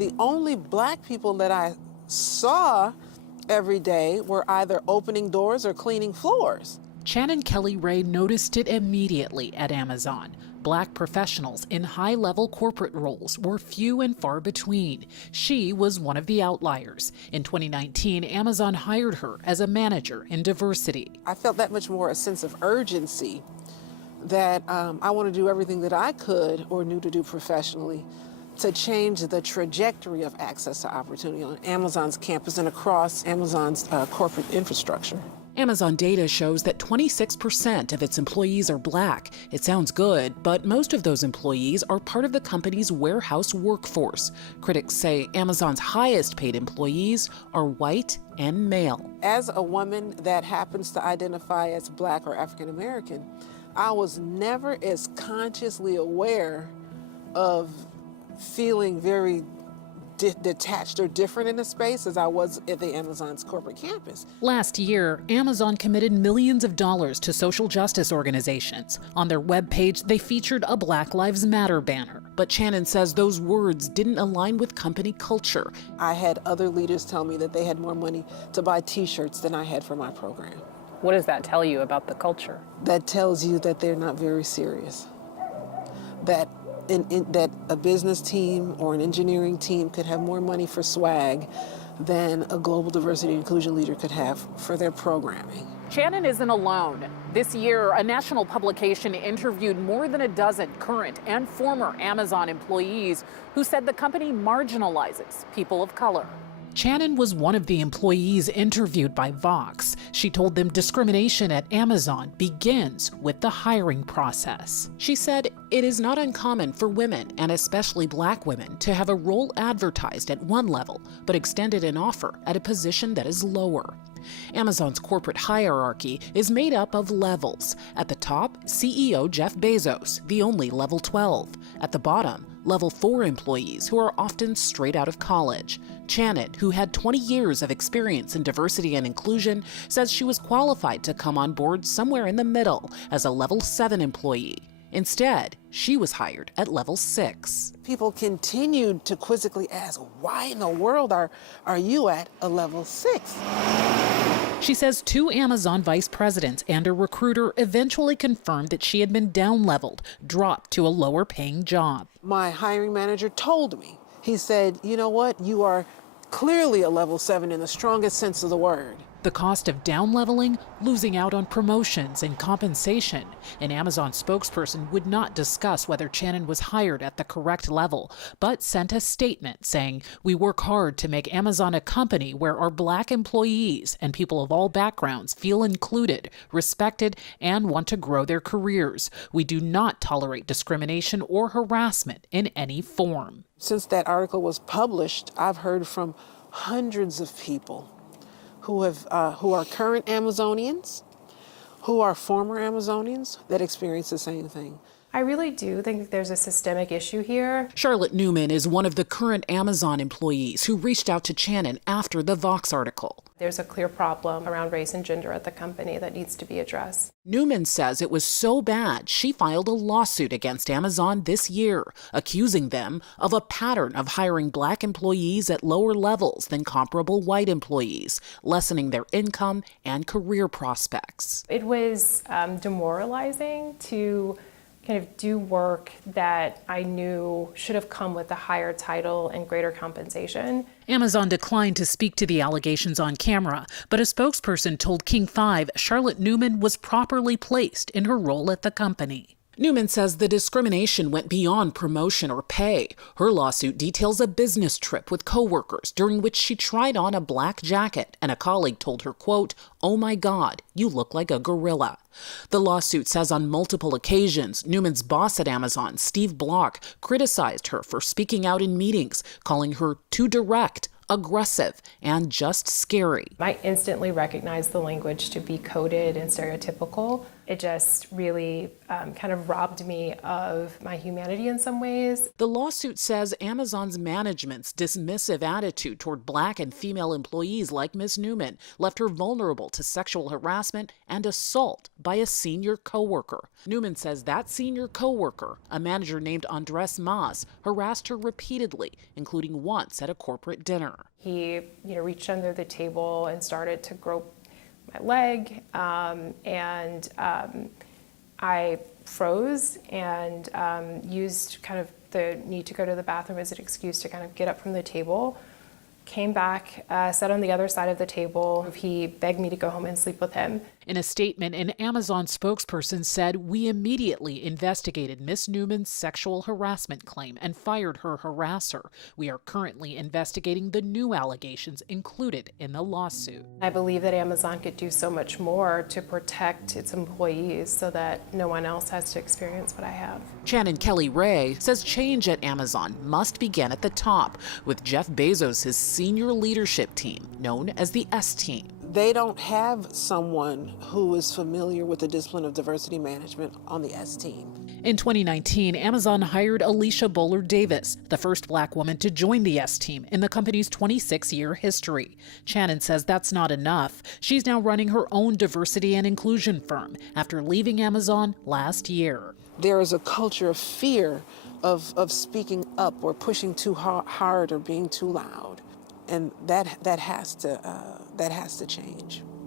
The only black people that I saw every day were either opening doors or cleaning floors. Shannon Kelly Ray noticed it immediately at Amazon. Black professionals in high-level corporate roles were few and far between. She was one of the outliers. In 2019, Amazon hired her as a manager in diversity. I felt that much more a sense of urgency that I want to do everything that I could or knew to do professionally to change the trajectory of access to opportunity on Amazon's campus and across Amazon's corporate infrastructure. Amazon data shows that 26% of its employees are black. It sounds good, but most of those employees are part of the company's warehouse workforce. Critics say Amazon's highest paid employees are white and male. As a woman that happens to identify as black or African American, I was never as consciously aware of feeling very detached or different in the space as I was at the Amazon's corporate campus. Last year, Amazon committed millions of dollars to social justice organizations. On their webpage, they featured a Black Lives Matter banner. But Shannon says those words didn't align with company culture. I had other leaders tell me that they had more money to buy t-shirts than I had for my program. What does that tell you about the culture? That tells you that they're not very serious. That that a business team or an engineering team could have more money for swag than a global diversity and inclusion leader could have for their programming. Shannon isn't alone. This year, a national publication interviewed more than a dozen current and former Amazon employees who said the company marginalizes people of color. Shannon was one of the employees interviewed by Vox. She told them discrimination at Amazon begins with the hiring process. She said it is not uncommon for women, and especially black women, to have a role advertised at one level, but extended an offer at a position that is lower. Amazon's corporate hierarchy is made up of levels. At the top, CEO Jeff Bezos, the only level 12. At the bottom, level 4 employees who are often straight out of college. Shannon, who had 20 years of experience in diversity and inclusion, says she was qualified to come on board somewhere in the middle as a level 7 employee. Instead, she was hired at level 6. People continued to quizzically ask, why in the world are you at a level 6? She says 2 Amazon vice presidents and a recruiter eventually confirmed that she had been down-leveled, dropped to a lower-paying job. My hiring manager told me, he said, you know what, you are clearly a level 7 in the strongest sense of the word. The cost of down-leveling, losing out on promotions and compensation. An Amazon spokesperson would not discuss whether Shannon was hired at the correct level, but sent a statement saying, "We work hard to make Amazon a company where our black employees and people of all backgrounds feel included, respected, and want to grow their careers. We do not tolerate discrimination or harassment in any form." Since that article was published, I've heard from hundreds of people who are current Amazonians, who are former Amazonians that experience the same thing. I really do think that there's a systemic issue here. Charlotte Newman is one of the current Amazon employees who reached out to Shannon after the Vox article. There's a clear problem around race and gender at the company that needs to be addressed. Newman says it was so bad she filed a lawsuit against Amazon this year, accusing them of a pattern of hiring black employees at lower levels than comparable white employees, lessening their income and career prospects. It was demoralizing to kind of do work that I knew should have come with a higher title and greater compensation. Amazon declined to speak to the allegations on camera, but a spokesperson told King 5 Charlotte Newman was properly placed in her role at the company. Newman says the discrimination went beyond promotion or pay. Her lawsuit details a business trip with coworkers during which she tried on a black jacket and a colleague told her, quote, "Oh my God, you look like a gorilla." The lawsuit says on multiple occasions, Newman's boss at Amazon, Steve Block, criticized her for speaking out in meetings, calling her too direct, aggressive, and just scary. I instantly recognized the language to be coded and stereotypical. It just really kind of robbed me of my humanity in some ways. The lawsuit says Amazon's management's dismissive attitude toward Black and female employees like Ms. Newman left her vulnerable to sexual harassment and assault by a senior coworker. Newman says that senior coworker, a manager named Andres Mas, harassed her repeatedly, including once at a corporate dinner. He, reached under the table and started to grope my leg, and I froze and used kind of the need to go to the bathroom as an excuse to kind of get up from the table. Came back, sat on the other side of the table. He begged me to go home and sleep with him. In a statement, an Amazon spokesperson said, "We immediately investigated Ms. Newman's sexual harassment claim and fired her harasser. We are currently investigating the new allegations included in the lawsuit." I believe that Amazon could do so much more to protect its employees so that no one else has to experience what I have. Shannon Kelly Ray says change at Amazon must begin at the top, with Jeff Bezos' senior leadership team, known as the S Team. They don't have someone who is familiar with the discipline of diversity management on the S Team. In 2019, Amazon hired Alicia Bowler Davis, the first Black woman to join the S Team in the company's 26-year history. Shannon says that's not enough. She's now running her own diversity and inclusion firm after leaving Amazon last year. There is a culture of fear of speaking up or pushing too hard or being too loud, and that has to change.